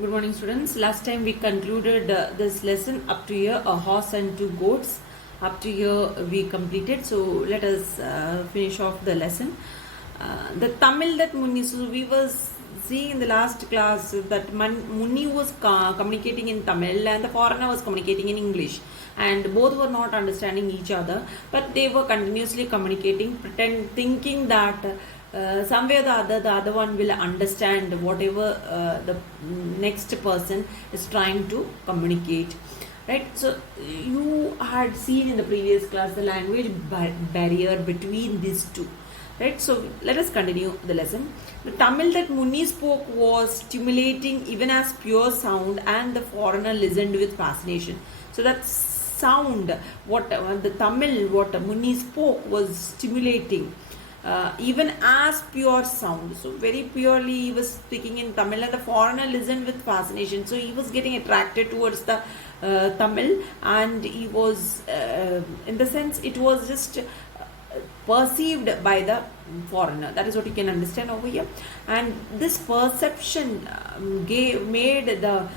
Good morning, students. Last time we concluded this lesson up to here, a horse and two goats. Up to here we completed. So let us finish off the lesson. The Tamil that Muni, so we was seeing in the last class that Muni was communicating in Tamil and the foreigner was communicating in English, and both were not understanding each other, but they were continuously communicating, thinking that some way or the other one will understand whatever the next person is trying to communicate, right? So you had seen in the previous class the language barrier between these two, right? So let us continue the lesson. The Tamil that Muni spoke was stimulating even as pure sound, and the foreigner listened with fascination. So that sound, what the Tamil, what Muni spoke was stimulating, even as pure sound. So very purely he was speaking in Tamil, and the foreigner listened with fascination. So he was getting attracted towards the Tamil, and he was in the sense it was just perceived by the foreigner. That is what you can understand over here. And this perception made the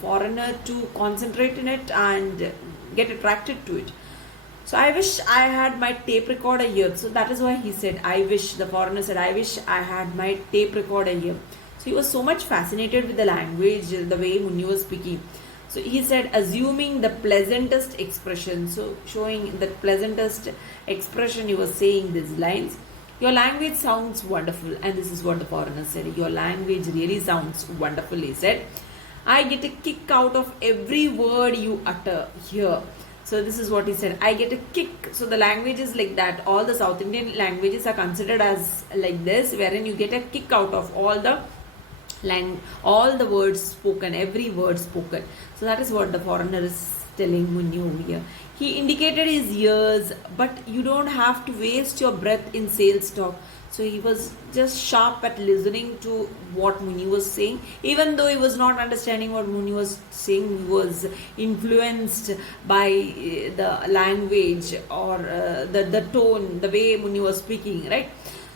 foreigner to concentrate in it and get attracted to it. So I wish I had my tape recorder here. So that is why he said, I wish, the foreigner said, I wish I had my tape recorder here. So he was so much fascinated with the language, the way Muni was speaking. So he said, assuming the pleasantest expression. So showing the pleasantest expression, he was saying these lines. Your language sounds wonderful. And this is what the foreigner said. Your language really sounds wonderful, he said. I get a kick out of every word you utter here. So this is what he said. I get a kick. So the language is like that. All the South Indian languages are considered as like this, wherein you get a kick out of all the words spoken, every word spoken. So that is what the foreigner is telling Muni over here. He indicated his ears, but you don't have to waste your breath in sales talk. So he was just sharp at listening to what Muni was saying. Even though he was not understanding what Muni was saying, he was influenced by the language or the tone, the way Muni was speaking, right?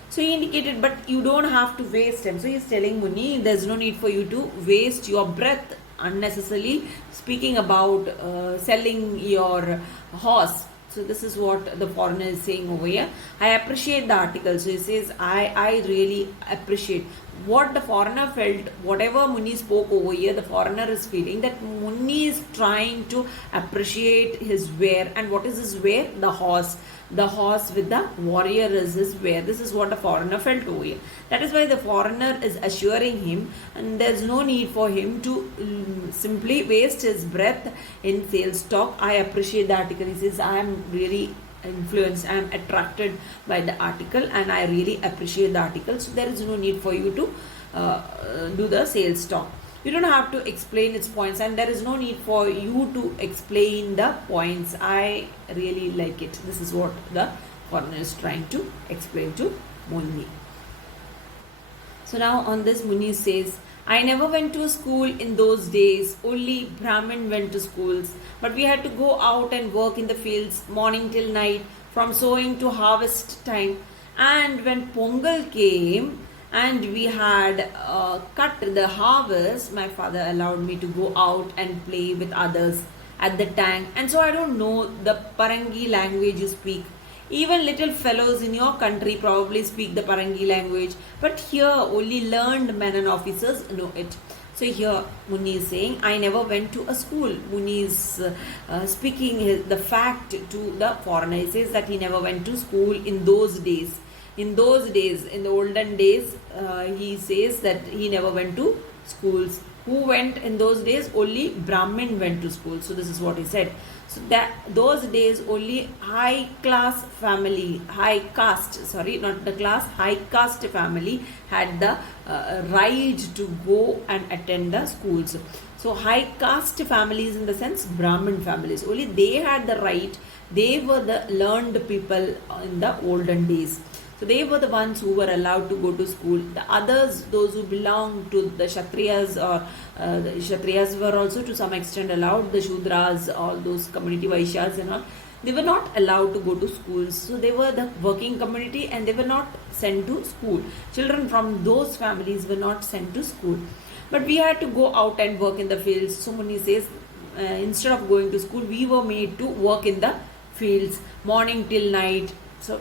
So he indicated, but you don't have to waste time. So he's telling Muni, there's no need for you to waste your breath unnecessarily speaking about selling your horse. So this is what the foreigner is saying over here. I appreciate the article. So he says, I really appreciate what the foreigner felt. Whatever Muni spoke over here, the foreigner is feeling that Muni is trying to appreciate his wear. And what is his wear? The horse. The horse with the warrior is his wear. This is what the foreigner felt over here. That is why the foreigner is assuring him, and there's no need for him to simply waste his breath in sales talk. I appreciate the article. He says, I am really influenced, I am attracted by the article, and I really appreciate the article. So there is no need for you to do the sales talk. You don't have to explain its points, and there is no need for you to explain the points. I really like it. This is what the foreigner is trying to explain to Muni. So now on this, Muni says, I never went to a school in those days. Only Brahmin went to schools. But we had to go out and work in the fields morning till night, from sowing to harvest time. And when Pongal came, and we had cut the harvest, my father allowed me to go out and play with others at the tank. And so I don't know the Parangi language you speak. Even little fellows in your country probably speak the Parangi language, but here only learned men and officers know it. So here Muni is saying, I never went to a school. Muni is speaking the fact to the foreigner. He says that he never went to school in those days. In those days, in the olden days, he says that he never went to schools. Who went in those days? Only Brahmin went to school. So this is what he said. So that those days only high caste family had the right to go and attend the schools. So high caste families, in the sense Brahmin families, only they had the right. They were the learned people in the olden days. So they were the ones who were allowed to go to school. The others, those who belonged to the Kshatriyas, or the Kshatriyas were also to some extent allowed. The Shudras, all those community Vaishyas and all, they were not allowed to go to schools. So they were the working community, and they were not sent to school. Children from those families were not sent to school. But we had to go out and work in the fields. So Muni says, instead of going to school, we were made to work in the fields morning till night. So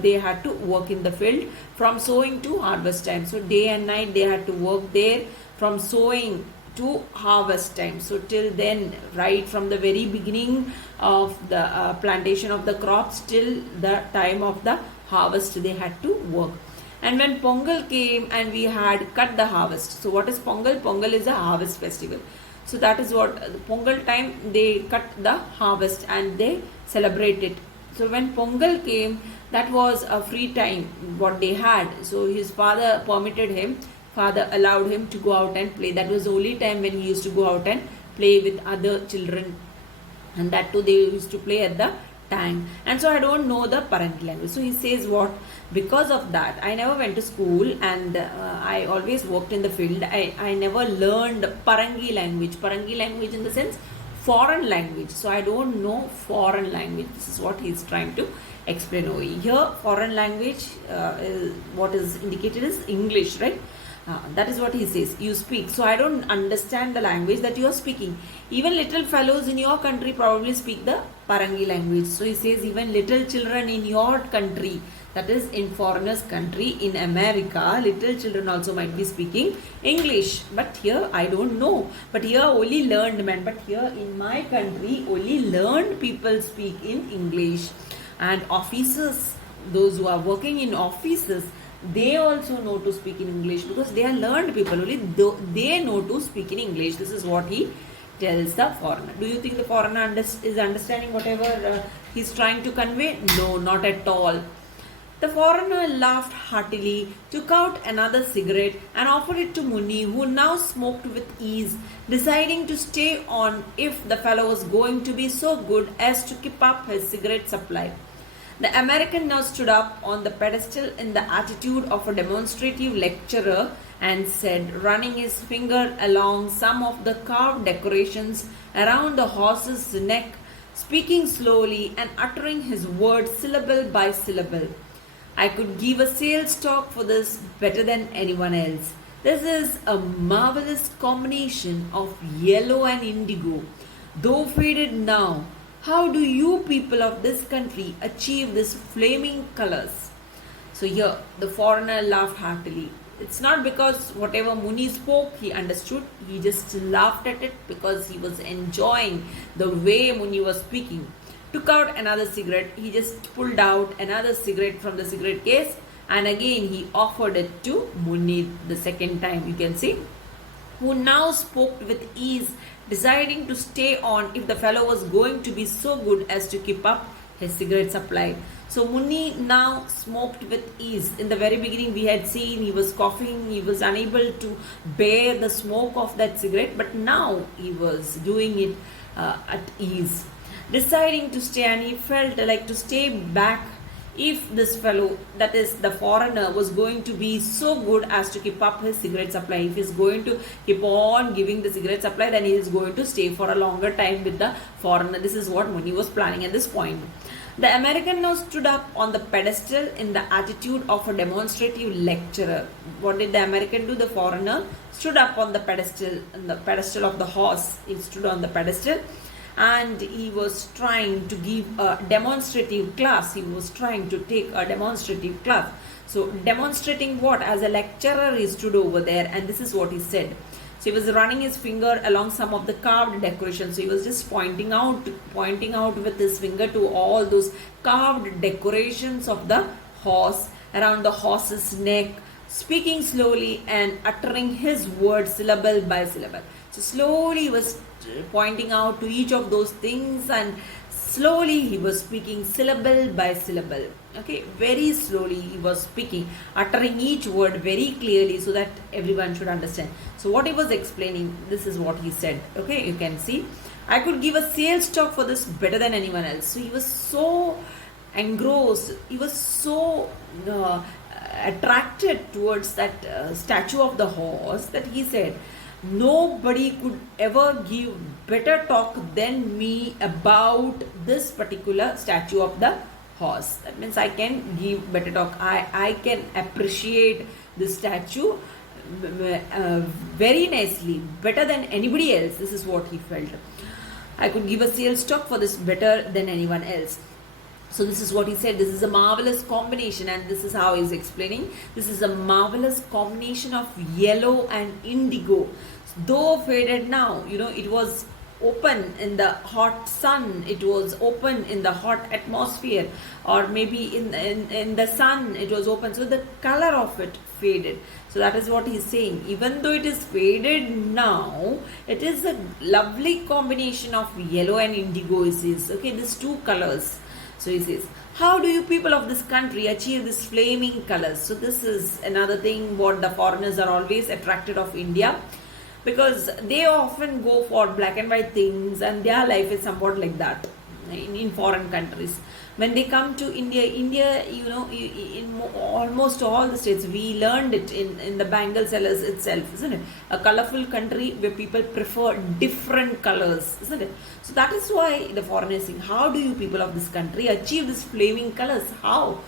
they had to work in the field from sowing to harvest time. So day and night they had to work there from sowing to harvest time. So till then, right from the very beginning of the plantation of the crops till the time of the harvest, they had to work. And when Pongal came and we had cut the harvest. So what is Pongal? Pongal is a harvest festival. So that is what Pongal time, they cut the harvest and they celebrate it. So when Pongal came, that was a free time what they had. So his father permitted him, father allowed him to go out and play. That was the only time when he used to go out and play with other children. And that too, they used to play at the tank. And so I don't know the Parangi language. So he says what? Because of that, I never went to school and I always worked in the field. I never learned Parangi language. Parangi language in the sense foreign language. So I don't know foreign language. This is what he is trying to explain over here. Foreign language, what is indicated is English, right? That is what he says. You speak. So I don't understand the language that you are speaking. Even little fellows in your country probably speak the Parangi language. So he says even little children in your country, that is in foreigners country, in America, little children also might be speaking English. But here I don't know. But here only learned man. But here in my country only learned people speak in English. And officers, those who are working in offices, they also know to speak in English because they are learned people. Only they know to speak in English. This is what he tells the foreigner. Do you think the foreigner is understanding whatever he's trying to convey? No, not at all. The foreigner laughed heartily, took out another cigarette and offered it to Muni, who now smoked with ease, deciding to stay on if the fellow was going to be so good as to keep up his cigarette supply. The American now stood up on the pedestal in the attitude of a demonstrative lecturer and said, running his finger along some of the carved decorations around the horse's neck, speaking slowly and uttering his words syllable by syllable. I could give a sales talk for this better than anyone else. This is a marvelous combination of yellow and indigo, though faded now. How do you people of this country achieve these flaming colors? So here the foreigner laughed heartily. It's not because whatever Muni spoke he understood. He just laughed at it because he was enjoying the way Muni was speaking. Took out another cigarette. He just pulled out another cigarette from the cigarette case and again he offered it to Muni the second time, you can see, who now spoke with ease, deciding to stay on if the fellow was going to be so good as to keep up his cigarette supply. So Muni now smoked with ease. In the very beginning we had seen he was coughing, he was unable to bear the smoke of that cigarette, but now he was doing it at ease. Deciding to stay, and he felt like to stay back if this fellow, that is the foreigner, was going to be so good as to keep up his cigarette supply. If he's going to keep on giving the cigarette supply, then he is going to stay for a longer time with the foreigner. This is what Muni was planning at this point. The American now stood up on the pedestal in the attitude of a demonstrative lecturer. What did the American do? The foreigner stood up on the pedestal of the horse. He stood on the pedestal and he was trying to give a demonstrative class. He was trying to take a demonstrative class. So demonstrating what? As a lecturer he stood over there and this is what he said. So he was running his finger along some of the carved decorations. So he was just pointing out with his finger to all those carved decorations of the horse, around the horse's neck, speaking slowly and uttering his words syllable by syllable. So slowly he was pointing out to each of those things and slowly he was speaking syllable by syllable. Okay, very slowly he was speaking, uttering each word very clearly so that everyone should understand. So what he was explaining, this is what he said. Okay, you can see, I could give a sales talk for this better than anyone else. So he was so engrossed, he was so attracted towards that statue of the horse that he said, nobody could ever give better talk than me about this particular statue of the horse. That means I can give better talk. I can appreciate this statue very nicely, better than anybody else. This is what he felt. I could give a sales talk for this better than anyone else. So this is what he said. This is a marvelous combination, and this is how he's explaining. This is a marvelous combination of yellow and indigo. Though faded now, it was open in the hot sun, it was open in the hot atmosphere, or maybe in the sun it was open, so the color of it faded. So that is what he's saying. Even though it is faded now, it is a lovely combination of yellow and indigo, he says. Okay, these two colors. So he says, how do you people of this country achieve this flaming colors? So this is another thing what the foreigners are always attracted of India, because they often go for black and white things, and their life is somewhat like that in foreign countries. When they come to India, in almost all the states, we learned it in the bangle sellers itself, isn't it? A colorful country where people prefer different colors, isn't it? So that is why the foreigners is saying, how do you people of this country achieve this flaming colors? How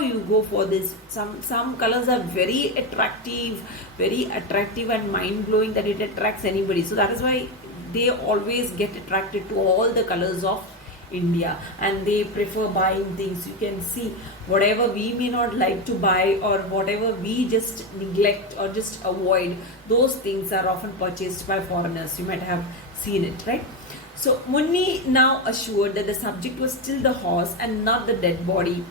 you go for this? Some colors are very attractive and mind-blowing, that it attracts anybody. So that is why they always get attracted to all the colors of India, and they prefer buying things. You can see whatever we may not like to buy, or whatever we just neglect or just avoid, those things are often purchased by foreigners. You might have seen it, right? So Munni, now assured that the subject was still the horse and not the dead body,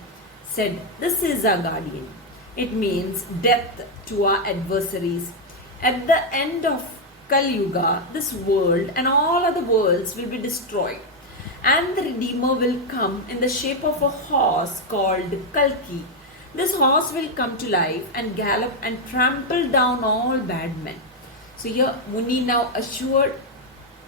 said, this is our guardian. It means death to our adversaries. At the end of Kali Yuga, this world and all other worlds will be destroyed, and the Redeemer will come in the shape of a horse called Kalki. This horse will come to life and gallop and trample down all bad men. So here Muni now assured.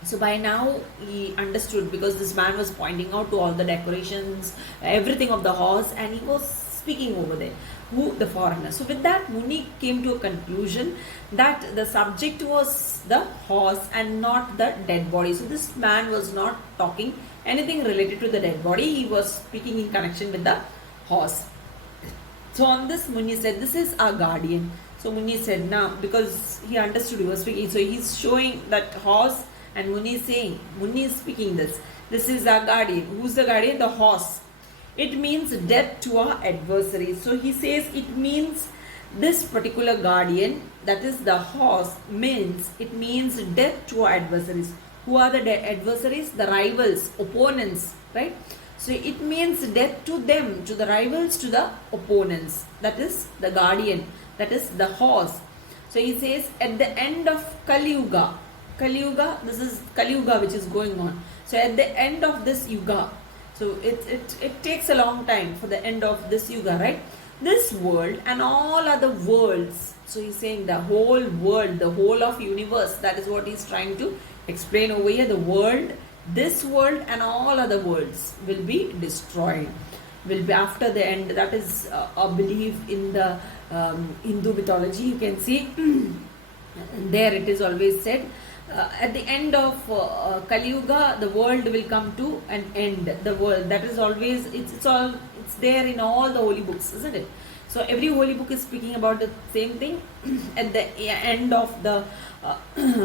So by now he understood, because this man was pointing out to all the decorations, everything of the horse, and he was speaking over there. Who? The foreigner. So with that, Muni came to a conclusion that the subject was the horse and not the dead body. So this man was not talking anything related to the dead body. He was speaking in connection with the horse. So on this, Muni said, this is our guardian. So Muni said, now, because he understood he was speaking, so he's showing that horse, and Muni is saying, Muni is speaking this. This is our guardian. Who's the guardian? The horse. It means death to our adversaries. So he says it means this particular guardian, that is the horse, it means death to our adversaries. Who are the adversaries? The rivals, opponents, right? So it means death to them, to the rivals, to the opponents. That is the guardian, that is the horse. So he says at the end of Kali Yuga, this is Kali Yuga which is going on. So at the end of this Yuga, so it takes a long time for the end of this Yuga, right? This world and all other worlds. So he's saying the whole world, the whole of universe. That is what he's trying to explain over here. The world, this world and all other worlds will be destroyed. Will be after the end. That is a belief in the Hindu mythology. You can see there it is always said. At the end of Kali Yuga, the world will come to an end. The world, that is always, it's there in all the holy books, isn't it? So every holy book is speaking about the same thing. At the end of the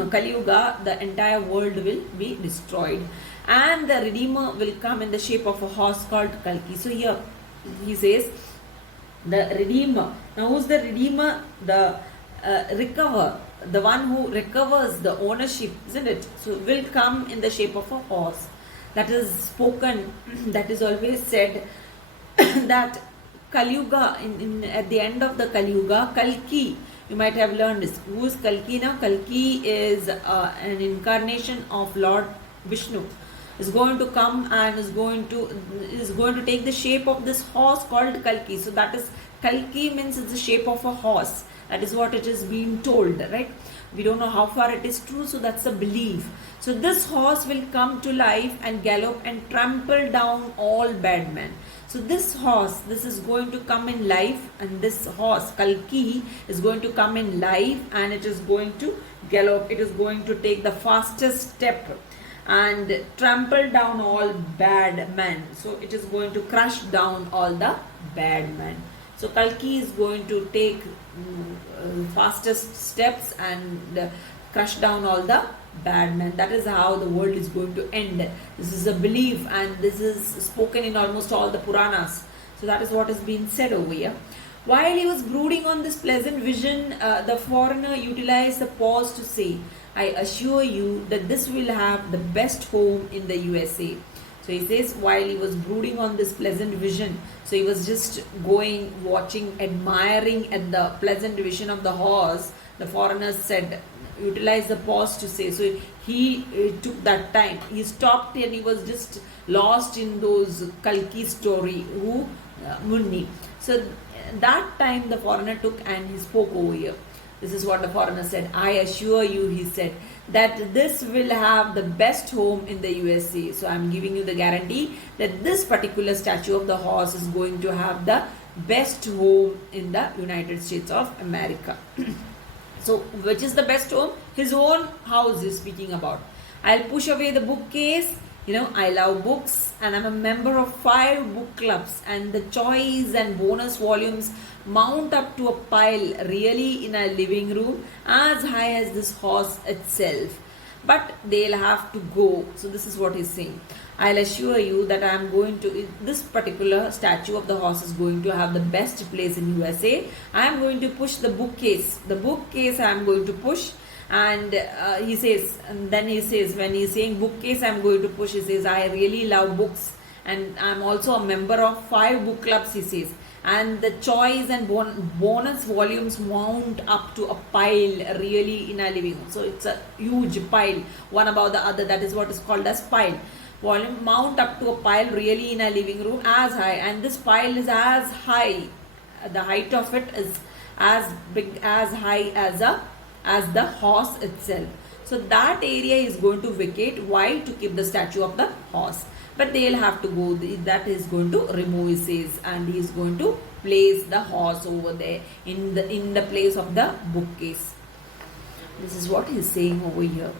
Kali Yuga, the entire world will be destroyed, and the Redeemer will come in the shape of a horse called Kalki. So here he says the Redeemer. Now who's the Redeemer? The recover, the one who recovers the ownership, isn't it? So will come in the shape of a horse. That is spoken, that is always said that Kali Yuga, at the end of the Kali Yuga, Kalki, you might have learned this. Who is Kalki now? Kalki is an incarnation of Lord Vishnu. Is going to come and is going to take the shape of this horse called Kalki. So that is, Kalki means it's the shape of a horse. That is what it is being told, right? We don't know how far it is true, so that's a belief. So this horse will come to life and gallop and trample down all bad men. So this horse, this is going to come in life, and this horse, Kalki, is going to come in life, and it is going to gallop. It is going to take the fastest step and trample down all bad men. So it is going to crush down all the bad men. So Kalki is going to take fastest steps and crush down all the bad men. That is how the world is going to end. This is a belief, and this is spoken in almost all the Puranas. So that is what has been said over here. While he was brooding on this pleasant vision, the foreigner utilized the pause to say, I assure you that this will have the best home in the USA. So he says, while he was brooding on this pleasant vision, so he was just going, watching, admiring at the pleasant vision of the horse, the foreigner said, utilize the pause to say. So he took that time. He stopped and he was just lost in those Kalki story, who Munni. So that time the foreigner took and he spoke over here. This is what the foreigner said. I assure you, he said, that this will have the best home in the USA. So I'm giving you the guarantee that this particular statue of the horse is going to have the best home in the United States of America. So which is the best home? His own house is speaking about. I'll push away the bookcase. I love books and I'm a member of 5 book clubs, and the choice and bonus volumes mount up to a pile really in a living room as high as this horse itself. But they'll have to go. So this is what he's saying. I'll assure you that I'm going to, this particular statue of the horse is going to have the best place in USA. I'm going to push the bookcase. The bookcase I'm going to push. And he says, and then he says, when he's saying bookcase I'm going to push, he says, I really love books and I'm also a member of 5 book clubs, he says. And the choice and bonus volumes mount up to a pile really in a living room. So it's a huge pile, one above the other. That is what is called as pile. Volume mount up to a pile really in a living room as high. And this pile is as high. The height of it is as big, as high as the horse itself. So that area is going to vacate. Why? To keep the statue of the horse. But they'll have to go. That is going to remove, he says, and he is going to place the horse over there in the place of the bookcase. This is what he is saying over here.